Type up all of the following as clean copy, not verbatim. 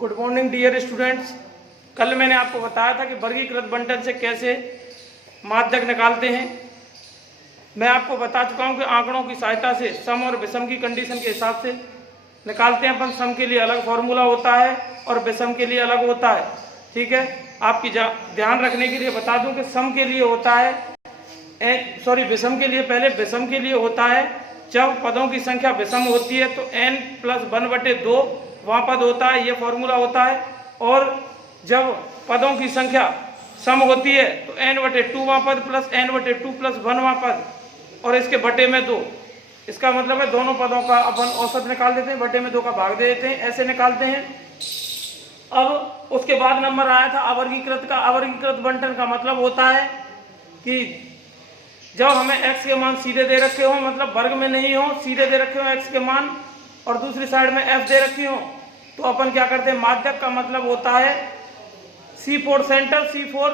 Good morning dear students. कल मैंने आपको बताया था कि वर्गीकृत बंटन से कैसे माध्यक निकालते हैं। मैं आपको बता चुका हूं कि आंकड़ों की सहायता से सम और विषम की कंडीशन के हिसाब से निकालते हैं अपन। सम के लिए अलग फॉर्मूला होता है और विषम के लिए अलग होता है। ठीक है, आपकी ध्यान रखने के लिए बता दूं कि सम के लिए होता है विषम के लिए, पहले विषम के लिए होता है जब पदों की संख्या विषम होती है तो n+1/2 वहाँ पद होता है, ये फॉर्मूला होता है। और जब पदों की संख्या सम होती है तो n/2 वहाँ पद प्लस n/2 + 1 वहाँ पद और इसके बटे में 2। इसका मतलब है दोनों पदों का अपन औसत निकाल देते हैं, बटे में 2 का भाग दे देते हैं, ऐसे निकालते हैं। अब उसके बाद नंबर आया था अवर्गीकृत का। अवर्गीकृत बंटन का मतलब होता है कि जब हमें x के मान सीधे दे रखे हो, मतलब वर्ग में नहीं हो, सीधे दे रखे हो x के मान और दूसरी साइड में f दे रखी हो, तो अपन क्या करते हैं, माध्यक का मतलब होता है C4 सेंटर, C4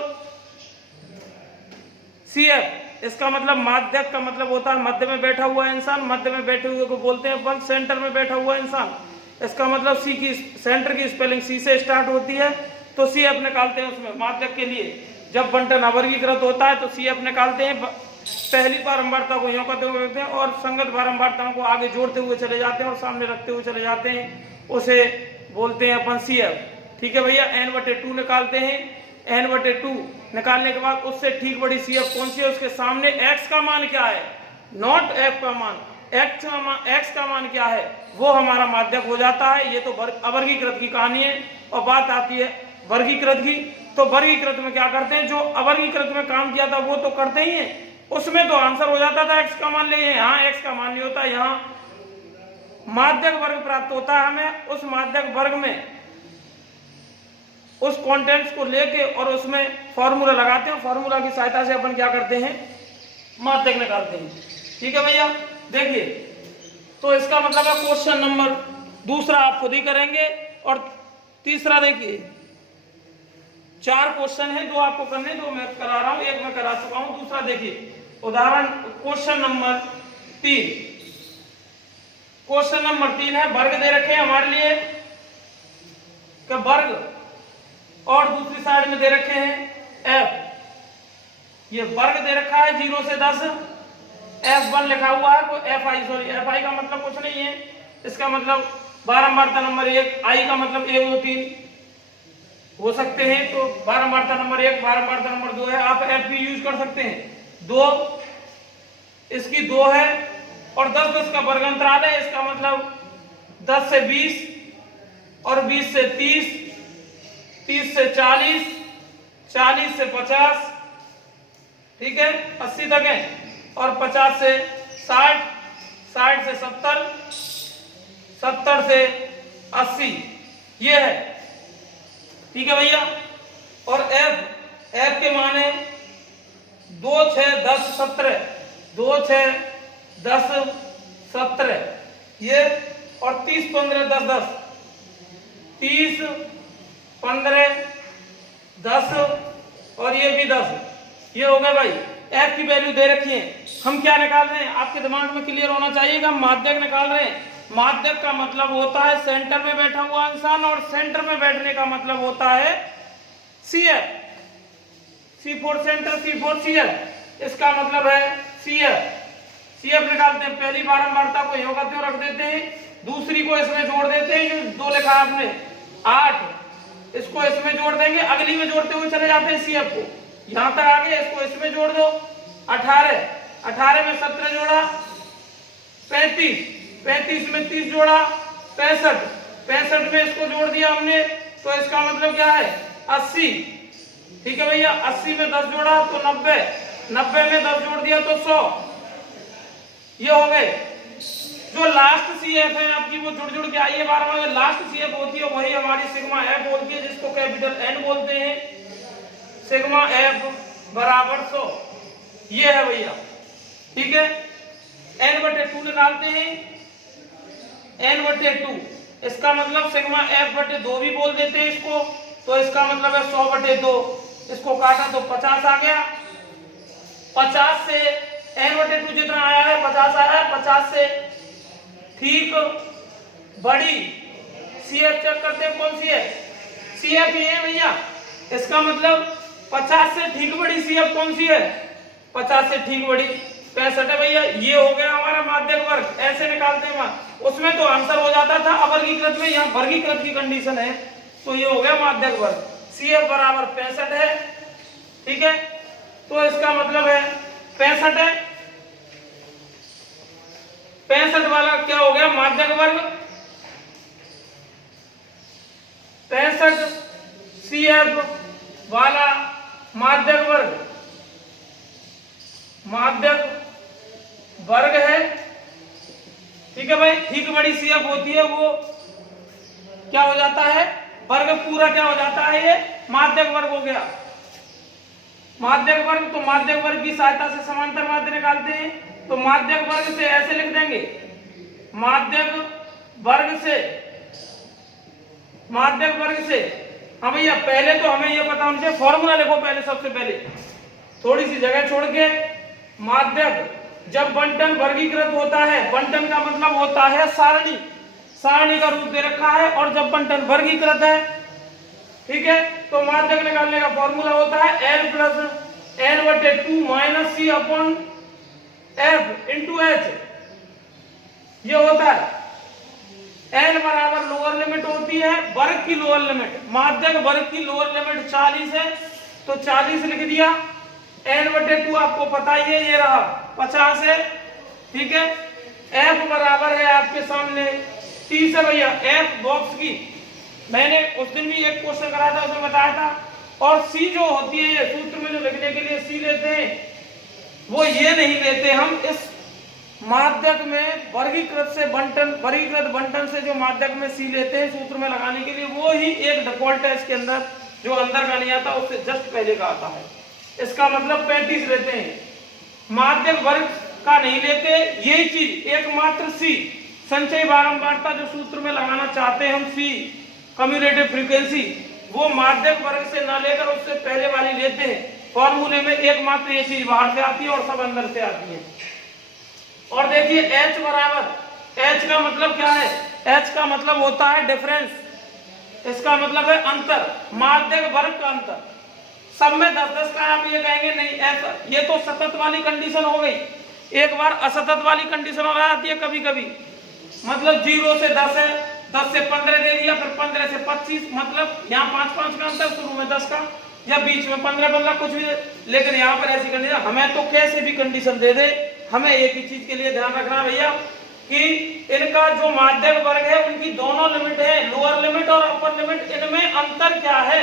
CF। इसका मतलब माध्यक का मतलब होता है मध्य में बैठा हुआ इंसान। मध्य में बैठे हुए को बोलते हैं अपन सेंटर में बैठा हुआ इंसान। इसका मतलब सी की सेंटर की स्पेलिंग सी से स्टार्ट होती है तो CF निकालते हैं उसमें माध्यक के लिए। जब बंटन अवर्गीकृत होता है तो CF निकालते हैं। पहली बारंबारता को यूं करते हुए रखते हैं और संगत बारंबारताओं को आगे जोड़ते हुए चले जाते हैं और सामने रखते हुए चले जाते हैं, उसे बोलते हैं अपन CF। ठीक है भैया, n/2 निकालते हैं। n/2 निकालने के बाद उससे ठीक बड़ी CF कौन सी है, उसके सामने x का मान क्या है, नॉट f का मान, x का मान क्या है, वो हमारा माध्यक हो जाता है। ये तो अवर्गीकृत की कहानी है। और बात आती है वर्गीकृत की, तो वर्गीकृत में क्या करते हैं, जो अवर्गीकृत में काम किया था वो तो करते ही हैं, उसमें तो आंसर हो जाता था x का मान ले, यहाँ x का मान नहीं होता, यहाँ माध्यक वर्ग प्राप्त होता है हमें। उस माध्यक वर्ग में उस कंटेंट्स को लेके और उसमें फॉर्मूला लगाते हैं। फॉर्मूला की सहायता से अपन क्या करते हैं, माध्यक निकालते हैं। ठीक है भैया, देखिए तो इसका मतलब है क्वेश्चन नंबर दूसरा आप खुद ही करेंगे और तीसरा देखिए 4 क्वेश्चन है, 2 आपको करने, 2 मैं करा रहा हूं, 1 मैं करा चुका हूं। दूसरा देखिए उदाहरण क्वेश्चन नंबर 3। क्वेश्चन नंबर 3 है, वर्ग दे रखे हैं हमारे लिए कि वर्ग और दूसरी साइड में दे रखे हैं f। ये वर्ग दे रखा है 0 से 10, f1 लिखा हुआ है तो fi का मतलब कुछ नहीं है, इसका मतलब बारंबारता नंबर 1, i का मतलब 1 2 3 हो सकते हैं, तो बारंबारता नंबर 1, बारंबारता नंबर 2 है। आप f भी यूज कर सकते हैं। 2 इसकी 2 है और 10 10 का वर्ग अंतराल है, इसका मतलब 10 से 20 और 20 से 30, 30 से 40, 40 से 50, ठीक है 80 तक है, और 50 से 60, 60 से 70, 70 से 80, ये है। ठीक है भैया, और f के मान है 2 6 10 17, 2 6 10 17 ये, और 30 15 10 10, 30 15 10 और ये भी 10, ये हो गए भाई। f की वैल्यू दे रखी है, हम क्या निकाल रहे हैं, आपके दिमाग में क्लियर होना चाहिए कि हम माध्यक निकाल रहे हैं। माध्यक का मतलब होता है सेंटर में बैठा हुआ इंसान, और सेंटर में बैठने का मतलब होता है CF, C4 centre, C4 CF, इसका मतलब है CF निकालते हैं। पहली बारंबारता को यूं करते रख देते हैं, दूसरी को इसमें जोड़ देते हैं, जो 2 लिखा है आपने 8, इसको इसमें जोड़ देंगे, अगली में जोड़ते हुए चले जाते हैं CF को, यहां तक आ गए, इसको इसमें जोड़ दो 18, 18 में 17 जोड़ा 35, 35 में 30 जोड़ा 65, 65 में इसको जोड़ दिया हमने, तो इसका मतलब क्या है 80। ठीक है भैया, 80 में 10 जोड़ा तो 90, 90 में 10 जोड़ दिया तो 100, ये हो गए। जो लास्ट CF है आपकी वो जुड़ जुड़ के आई है बार बार, लास्ट CF होती है वही हमारी सिग्मा F होती है, जिसको कैपिटल N बोलते हैं, सिग्मा F बराबर 100, ये है भैया। ठीक है, n/2 निकालते हैं, n/2 इसका मतलब सिग्मा F/2 भी बोल देते हैं इसको, तो इसका मतलब है 100/2, इसको काटा तो 50 आ गया। 50 से n/2 जितना आया है 50 आया है, 50 से ठीक बड़ी CF चेक करते हैं कौन सी है, CF ये है भैया। इसका मतलब 50 से ठीक बड़ी CF कौन सी है, 50 से ठीक बड़ी 65 है भैया। ये हो गया हमारा माध्यक वर्ग, ऐसे निकालते हैं। उसमें तो आंसर हो जाता था अवर्गीकृत में, यहाँ वर्गीकृत की कंडीशन है, तो ये हो गया माध्यक वर्ग। CF बराबर 65 है, ठीक है। तो इसका मतलब है 65 है, 65 वाला क्या हो गया माध्यक वर्ग। 65 CF वाला माध्यक वर्ग, माध्यक वर्ग है, ठीक है भाई। ठीक बड़ी CF होती है वो क्या हो जाता है, वर्ग पूरा क्या हो जाता है, ये माध्यक वर्ग हो गया। माध्यक वर्ग, तो माध्यक वर्ग की सहायता से समांतर माध्य निकालते हैं। तो माध्यक वर्ग से ऐसे लिख देंगे, माध्यक वर्ग से, माध्यक वर्ग से। हाँ भैया पहले तो हमें ये पता होना चाहिए, फॉर्मूला लिखो पहले, सबसे पहले थोड़ी सी जगह छोड़ के। माध्यक जब बंटन वर्गीकृत होता है, बंटन का मतलब होता है सारणी, सारणी का रूप दे रखा है, और जब बंटन वर्गीकृत है, ठीक है, तो माध्यक निकालने का फॉर्मूला होता है L plus N/2 minus C upon F into H। ये होता है N बराबर लोअर लिमिट होती है, वर्ग की लोअर लिमिट, माध्यक वर्ग की लोअर लिमिट 40 है, तो 40 लिख दिया। N/2 आपको पता ही है, ये रहा 50 है, ठीक है। F बराबर है आपके सामने 30 है भैया। F बॉक्स की मैंने उस दिन भी एक क्वेश्चन कराया था, उसमें बताया था। और C जो होती है, ये सूत्र में जो लिखने के लिए C लेते हैं, वो ये नहीं लेते हम। इस माध्यक में वर्गीकृत से बंटन, वर्गीकृत बंटन से जो माध्यक में C लेते हैं सूत्र में लगाने के लिए, वो ही एक डिफॉल्ट है इसके अंदर, जो अंदर का नहीं आता, उससे जस्ट पहले का आता है। इसका मतलब 35 लेते हैं, माध्यक वर्ग का नहीं लेते। यही चीज एकमात्र C, संचयी बारंबारता जो सूत्र में लगाना चाहते हैं हम, C कम्युलेटिव फ्रीक्वेंसी, वो माध्यक वर्ग से ना लेकर उससे पहले वाली लेते हैं। फॉर्मूले में एकमात्र ये चीज बाहर से आती है और सब अंदर से आती है। और देखिए H बराबर, H का मतलब क्या है, H का मतलब होता है डिफरेंस, इसका मतलब है अंतर, माध्यक वर्ग का अंतर। सब में 10-10 का आप ये कहेंगे नहीं, ऐसा ये तो सतत वाली कंडीशन हो गई। एक बार असतत वाली कंडीशन हो जाती है कभी कभी, मतलब 0 से 10 है, 10 से 15 दे दिया, फिर 15 से 25, मतलब यहाँ 5-5 का अंतर, शुरू में 10 का, या बीच में 15-15 कुछ भी। लेकिन यहाँ पर ऐसी कंडीशन, हमें तो कैसे भी कंडीशन दे दे, हमें एक ही चीज के लिए ध्यान रखना भैया कि इनका जो माध्यक वर्ग है उनकी दोनों लिमिट है, लोअर लिमिट और अपर लिमिट, इनमें अंतर क्या है,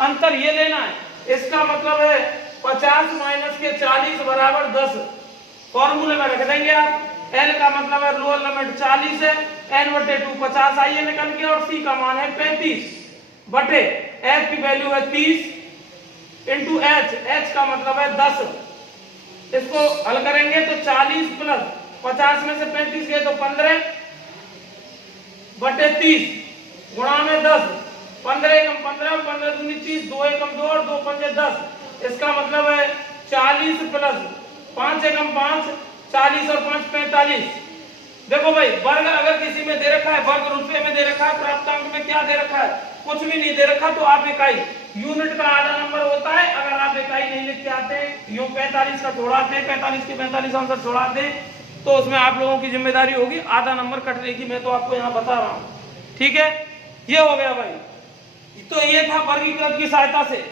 अंतर ये लेना है। इसका मतलब है 50 माइनस के 40 बराबर 10, फॉर्मूले में रख देंगे आप। L का मतलब है लोअर लिमिट 40 है, N/2 50 आई है निकल के, और C का मान है 35 बटे F की वैल्यू है 30 इंटू H, H का मतलब है 10। इसको हल करेंगे तो 40 प्लस 50 में से 35 गए तो 15 बटे 30 गुणा में 10, 15 एकम 15, 15 दूनी 30, 2 एकम 2 और 2 पंजे 10। इसका मतलब है 40 प्लस 5 एकम 5, 40 और 5 45। देखो भाई वर्ग अगर किसी में दे रखा है, वर्ग रुपए में दे रखा है, प्राप्तांक में क्या दे रखा है, कुछ भी नहीं दे रखा, तो आप इकाई, यूनिट का आधा नंबर होता है। अगर आप इकाई नहीं लिख के आते, यूं 45 का छोड़ाते हैं, 45 के 45 आंसर छोड़ाते हैं, तो उसमें आप लोगों की जिम्मेदारी होगी, आधा नंबर कट देगी। मैं तो आपको यहाँ बता रहा हूँ, ठीक है। ये हो गया भाई, तो ये था वर्गीकृत की सहायता से।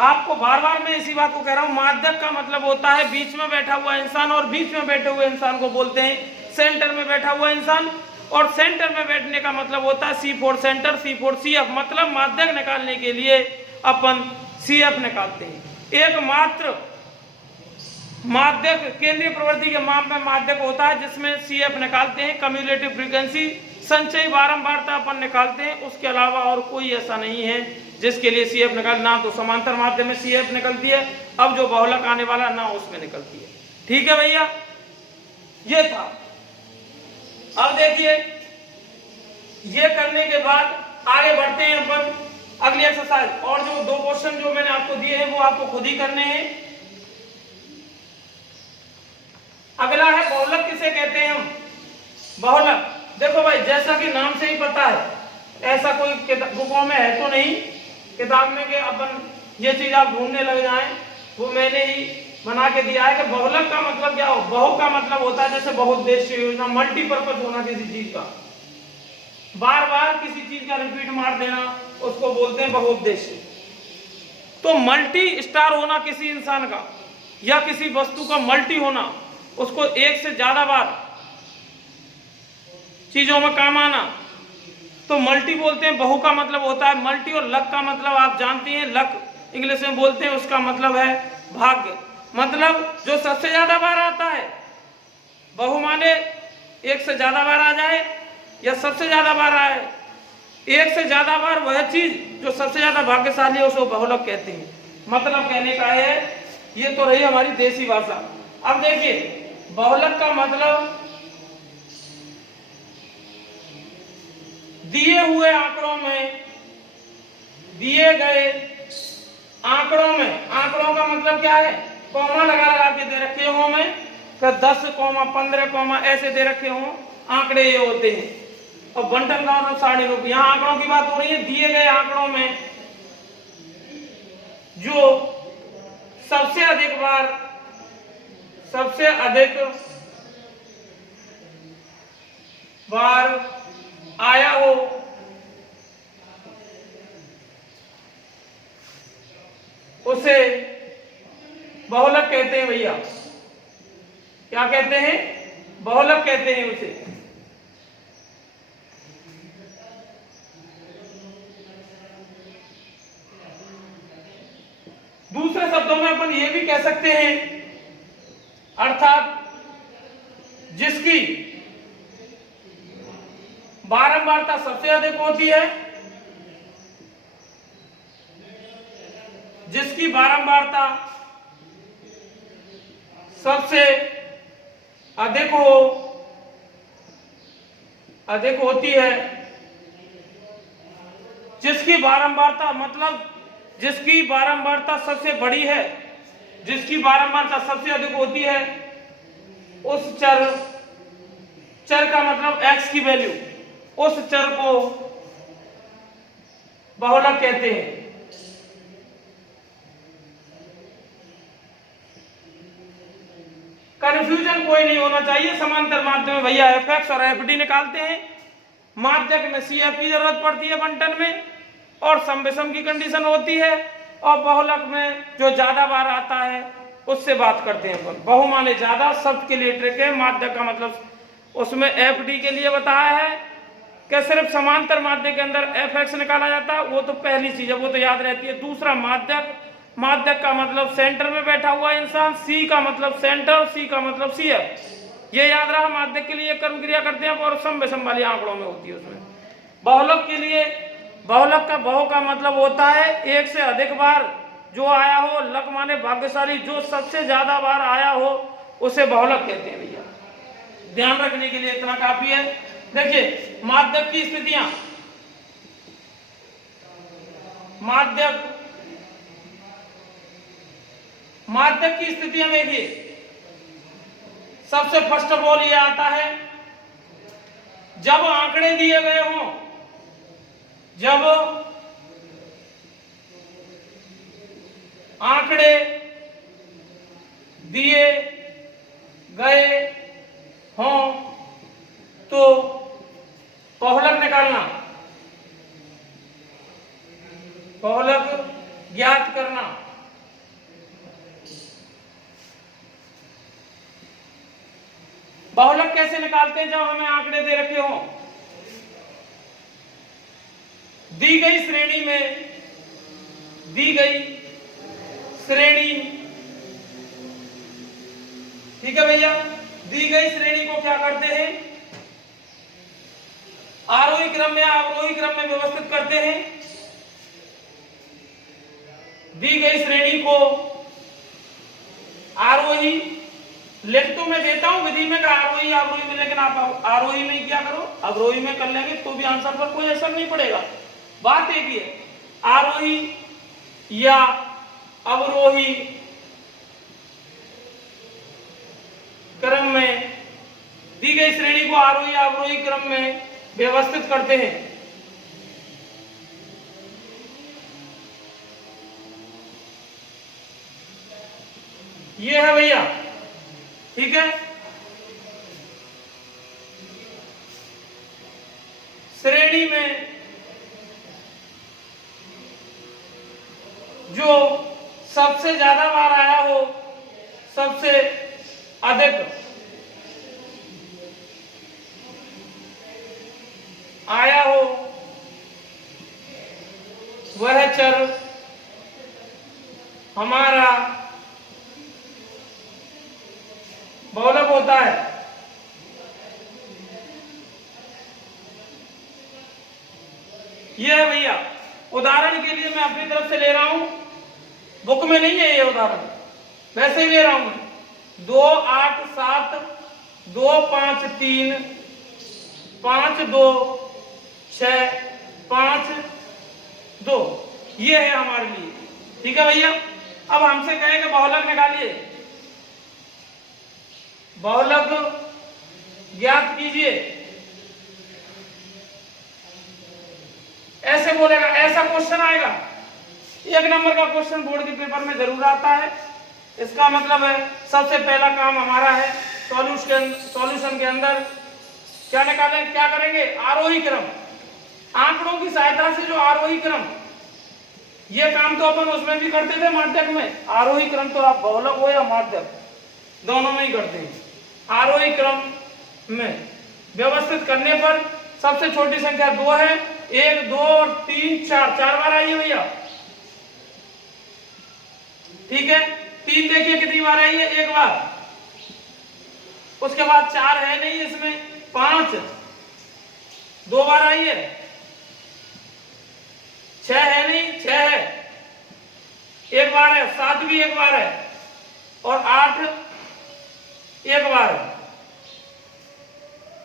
आपको बार बार मैं इसी बात को कह रहा हूँ, माध्यक का मतलब होता है बीच में बैठा हुआ इंसान, और बीच में बैठे हुए इंसान को बोलते हैं सेंटर में बैठा हुआ इंसान। और सेंटर में बैठने का मतलब होता है C4 सेंटर, C4 CF, मतलब माध्यक निकालने के लिए अपन CF निकालते हैं। एकमात्र माध्यक केंद्रीय प्रवृत्ति के माप में माध्यक होता है जिसमें CF निकालते हैं, कम्युलेटिव फ्रीक्वेंसी, संचयी बारंबारता अपन निकालते हैं। उसके अलावा और कोई ऐसा नहीं है जिसके लिए CF निकालना, तो समांतर माध्यम में CF निकलती है, अब जो बहुलक आने वाला ना उसमें निकलती है। ठीक है भैया, ये था। अब देखिए, ये करने के बाद आगे बढ़ते हैं अपन अगली एक्सरसाइज। और जो 2 क्वेश्चन जो मैंने आपको दिए हैं वो आपको खुद ही करने हैं। अगला है बहुलक, किसे कहते हैं हम, बहुलक। देखो भाई, जैसा कि नाम से ही पता है, ऐसा कोई बुकों में है तो नहीं किताब में कि अपन ये चीज आप ढूंढने लग जाएं, वो मैंने ही बना के दिया है कि बहुलक का मतलब क्या हो। बहु का मतलब होता है जैसे बहुउद्देश्य योजना, मल्टीपर्पज होना किसी चीज का, बार बार किसी चीज का रिपीट मार देना, उसको बोलते हैं बहुउद्देश्य। तो मल्टी स्टार होना किसी इंसान का या किसी वस्तु का मल्टी होना, उसको एक से ज्यादा बार चीजों में काम आना, तो मल्टी बोलते हैं। बहु का मतलब होता है मल्टी, और लक का मतलब आप जानते हैं, लक इंग्लिश में बोलते हैं, उसका मतलब है भाग्य, मतलब जो सबसे ज्यादा बार आता है। बहु माने एक से ज्यादा बार आ जाए या सबसे ज्यादा बार आए, एक से ज्यादा बार वह चीज जो सबसे ज्यादा भाग्यशाली है उसको बहुलक कहते हैं। मतलब कहने का है, ये तो रही हमारी देसी भाषा। अब देखिए बहुलक का मतलब दिए हुए आंकड़ों में, दिए गए आंकड़ों में, आंकड़ों का मतलब क्या है, कॉमा लगा लगा के दे रखे हो में, फिर 10, 15, ऐसे दे रखे हो आंकड़े, ये होते हैं। और बंटन का मतलब साढ़े रूप, यहाँ आंकड़ों की बात हो रही है। दिए गए आंकड़ों में जो सबसे अधिक बार, सबसे अधिक बार आया हो, उसे बहुलक कहते हैं भैया। क्या कहते हैं, बहुलक कहते हैं उसे। दूसरे शब्दों में अपन ये भी कह सकते हैं, अर्थात जिसकी बारंबारता सबसे अधिक होती है, जिसकी बारंबारता सबसे अधिक होती है, जिसकी बारंबारता मतलब जिसकी बारंबारता सबसे बड़ी है, जिसकी बारंबारता सबसे अधिक होती है, उस चर का मतलब x की वैल्यू, उस चर को बहुलक कहते हैं। कंफ्यूजन कोई नहीं होना चाहिए। समांतर माध्य में भैया एफ और एफ डी निकालते हैं, माध्यक में सी एफ की जरूरत पड़ती है बंटन में, और सम विषम की कंडीशन होती है, और बहुलक में जो ज्यादा बार आता है उससे बात करते हैं अपन। बहु माने ज्यादा, शब्द के लिए ट्रिक है। माध्यक का मतलब उसमें एफ डी के लिए बताया है कि सिर्फ समांतर माध्य के अंदर एफ एक्स निकाला जाता है, वो तो पहली चीज है, वो तो याद रहती है। दूसरा माध्यक, माध्यक का मतलब सेंटर में बैठा हुआ इंसान, सी का मतलब सेंटर, सी का मतलब सी एफ, ये याद रहा। माध्यक के लिए कर्म क्रिया करते हैं और सम विषम वाली आंकड़ों में होती है उसमें। बहुलक के लिए, बहुलक का बहु का मतलब होता है एक से अधिक बार जो आया हो, लक माने भाग्यशाली, जो सबसे ज्यादा बार आया हो उसे बहुलक कहते हैं भैया। ध्यान रखने के लिए इतना काफी है। देखिए माध्यक की स्थितियां, माध्यक की स्थितियां देखिए, सबसे फर्स्ट ऑफ ऑल ये आता है जब आंकड़े दिए गए हों, जब आंकड़े दिए गए हों तो बहुलक निकालना, बहुलक ज्ञात करना। बहुलक कैसे निकालते हैं, जब हमें आंकड़े दे रखे हों, दी गई श्रेणी में, दी गई श्रेणी, ठीक है भैया, दी गई श्रेणी को क्या करते हैं, आरोही क्रम में अवरोही क्रम में व्यवस्थित करते हैं। दी गई श्रेणी को आरोही, लिख तो मैं देता हूं विधि में आरोही अवरोही में, लेकिन आप आरोही में क्या करो, अवरोही में कर लेंगे तो भी आंसर पर कोई असर नहीं पड़ेगा। बात एक ही है, आरोही या अवरोही क्रम में दी गई श्रेणी को आरोही या अवरोही क्रम में व्यवस्थित करते हैं। ये है भैया, ठीक है। श्रेणी में जो सबसे ज्यादा बार आया हो, सबसे अधिक आया हो, वह चर हमारा बहुलक होता है। यह है भैया, उदाहरण के लिए मैं अपनी तरफ से ले रहा हूं, बुक में नहीं है ये उदाहरण, वैसे ही ले रहा हूं मैं। 2 8 7 2 5 3 5 2 6 5 2, ये है हमारे लिए, ठीक है भैया। अब हमसे कहेंगे बहुलक निकालिए, बहुलक ज्ञात कीजिए, ऐसे बोलेगा, ऐसा क्वेश्चन आएगा। 1 नंबर का क्वेश्चन बोर्ड के पेपर में जरूर आता है। इसका मतलब है सबसे पहला काम हमारा है सॉल्यूशन के अंदर क्या निकालें, क्या करेंगे, आरोही क्रम, आंकड़ों की सहायता से जो आरोही क्रम, ये काम तो अपन उसमें भी करते थे माध्यक में। आरोही क्रम तो आप बहुलक हो या माध्यक, दोनों में ही करते हैं। आरोही क्रम में व्यवस्थित करने पर सबसे छोटी संख्या 2 है, 1 2 और 3 4, 4 बार आई है भैया, ठीक है। 3 देखिए कितनी बार आई है, 1 बार। उसके बाद 4 है नहीं इसमें, 5 2 बार आई है, 6 है नहीं, 6 है 1 बार है, 7 भी 1 बार है, और 8 1 बार है।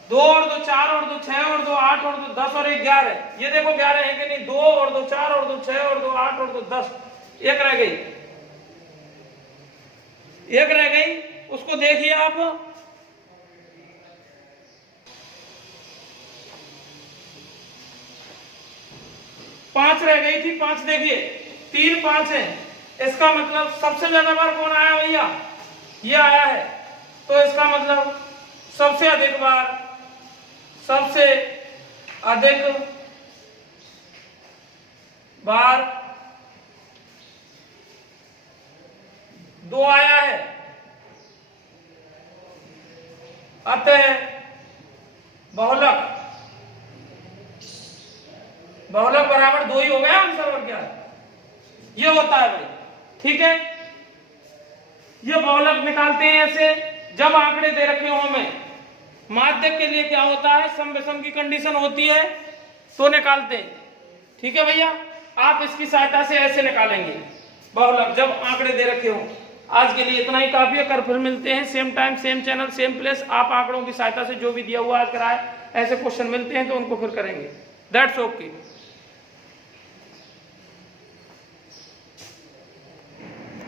2 और 2 4 और 2 6 और 2 8 और 2 10 और 1 11, ये देखो 11 है कि नहीं, 2 और 2 4 और 2 6 और 2 8 और 2 10, 1 रह गई, 1 रह गई। उसको देखिए आप, पांच रह गई थी, 5 देखिए, 3 5 है। इसका मतलब सबसे ज्यादा बार कौन आया भैया, ये आया है। तो इसका मतलब सबसे अधिक बार, सबसे अधिक बार 2 आया है, अतः बहुलक बराबर 2 ही हो गया आंसर, और क्या ये होता है भाई, ठीक है। ये बहुलक निकालते हैं ऐसे, जब आंकड़े दे रखे हो हमें। माध्यक के लिए क्या होता है, सम विषम की कंडीशन होती है तो निकालते हैं, ठीक है भैया। आप इसकी सहायता से ऐसे निकालेंगे बहुलक, जब आंकड़े दे रखे हो। आज के लिए इतना ही काफी है, कल फिर मिलते हैं, same time same channel same place. आप आंकड़ों की सहायता से जो भी दिया हुआ आज कराए, ऐसे क्वेश्चन मिलते हैं तो उनको फिर करेंगे। That's okay.